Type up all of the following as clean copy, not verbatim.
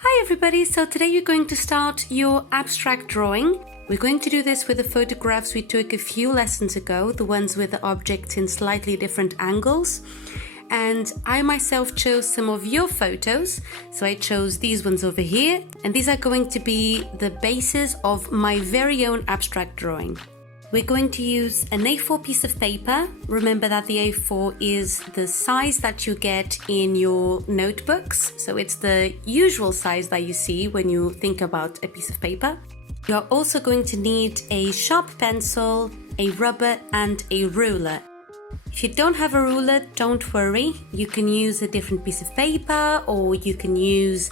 Hi everybody, so today you're going to start your abstract drawing. We're going to do this with the photographs we took a few lessons ago, the ones with the objects in slightly different angles. And I myself chose some of your photos, so I chose these ones over here, and these are going to be the basis of my very own abstract drawing. We're going to use an A4 piece of paper. Remember that the A4 is the size that you get in your notebooks. So it's the usual size that you see when you think about a piece of paper. You're also going to need a sharp pencil, a rubber and a ruler. If you don't have a ruler, don't worry. You can use a different piece of paper, or you can use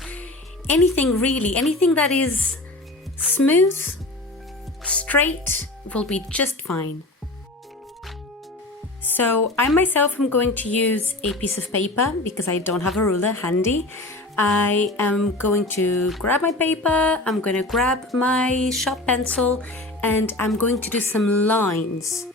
anything really, anything that is smooth, straight, will be just fine. So I myself am going to use a piece of paper because I don't have a ruler handy. I am going to grab my paper, I'm going to grab my sharp pencil, and I'm going to do some lines.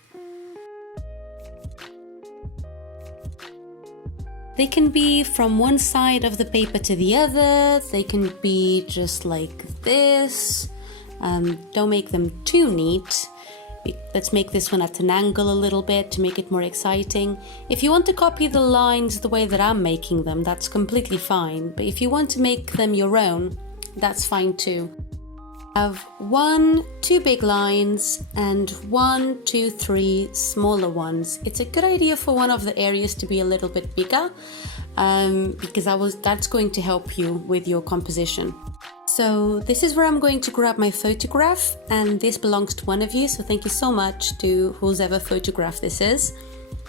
They can be from one side of the paper to the other, they can be just like this. Don't make them too neat. Let's make this one at an angle a little bit to make it more exciting. If you want to copy the lines the way that I'm making them, that's completely fine. But if you want to make them your own, that's fine too. I have 1, 2 big lines and 1, 2, 3 smaller ones. It's a good idea for one of the areas to be a little bit bigger because that's going to help you with your composition. So this is where I'm going to grab my photograph, and this belongs to one of you, so thank you so much to whoever photograph this is.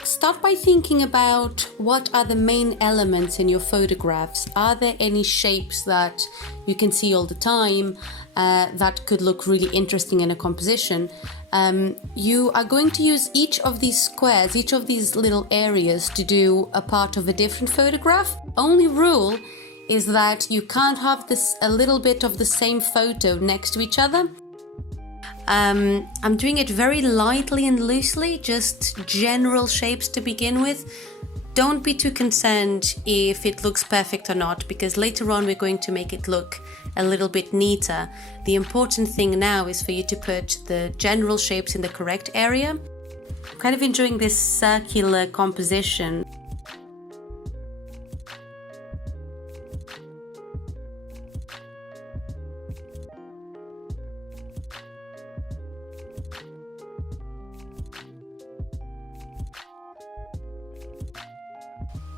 Start by thinking about what are the main elements in your photographs. Are there any shapes that you can see all the time that could look really interesting in a composition? You are going to use each of these squares, each of these little areas to do a part of a different photograph. Only rule is that you can't have a little bit of the same photo next to each other. I'm doing it very lightly and loosely, just general shapes to begin with. Don't be too concerned if it looks perfect or not, because later on we're going to make it look a little bit neater. The important thing now is for you to put the general shapes in the correct area. I'm kind of enjoying this circular composition.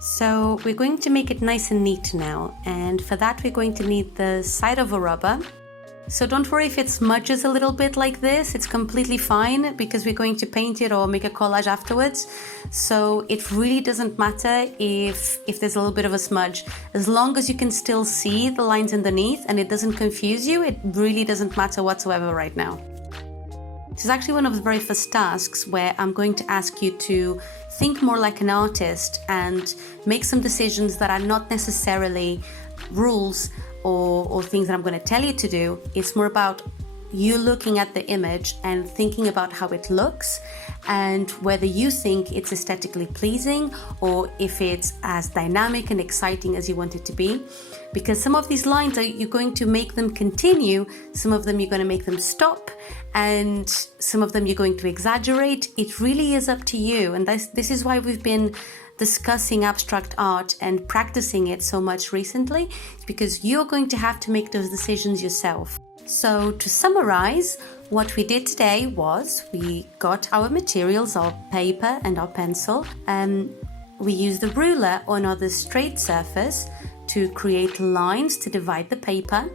So we're going to make it nice and neat now, and for that we're going to need the side of a rubber. So don't worry if it smudges a little bit like this, it's completely fine because we're going to paint it or make a collage afterwards. So it really doesn't matter if there's a little bit of a smudge. As long as you can still see the lines underneath and it doesn't confuse you, it really doesn't matter whatsoever right now. This is actually one of the very first tasks where I'm going to ask you to think more like an artist and make some decisions that are not necessarily rules or things that I'm going to tell you to do. It's more about you looking at the image and thinking about how it looks and whether you think it's aesthetically pleasing or if it's as dynamic and exciting as you want it to be. Because some of these lines you're going to make them continue, some of them you're going to make them stop, and some of them you're going to exaggerate. It really is up to you, and this is why we've been discussing abstract art and practicing it so much recently, because you're going to have to make those decisions yourself. So to summarize, what we did today was we got our materials, our paper and our pencil, and we used a ruler on another straight surface to create lines to divide the paper.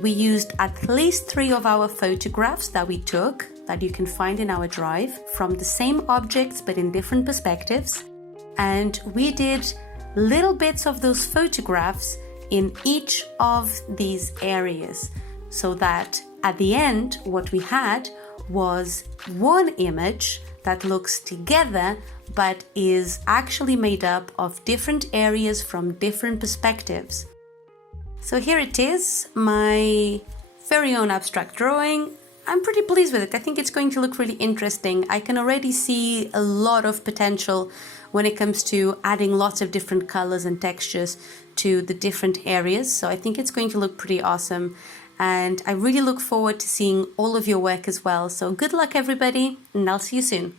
We used at least 3 of our photographs that we took, that you can find in our drive, from the same objects but in different perspectives. And we did little bits of those photographs in each of these areas, so that at the end what we had was one image that looks together but is actually made up of different areas from different perspectives. So here it is, my very own abstract drawing. I'm pretty pleased with it. I think it's going to look really interesting. I can already see a lot of potential when it comes to adding lots of different colors and textures to the different areas. So I think it's going to look pretty awesome. And I really look forward to seeing all of your work as well. So good luck, everybody, and I'll see you soon.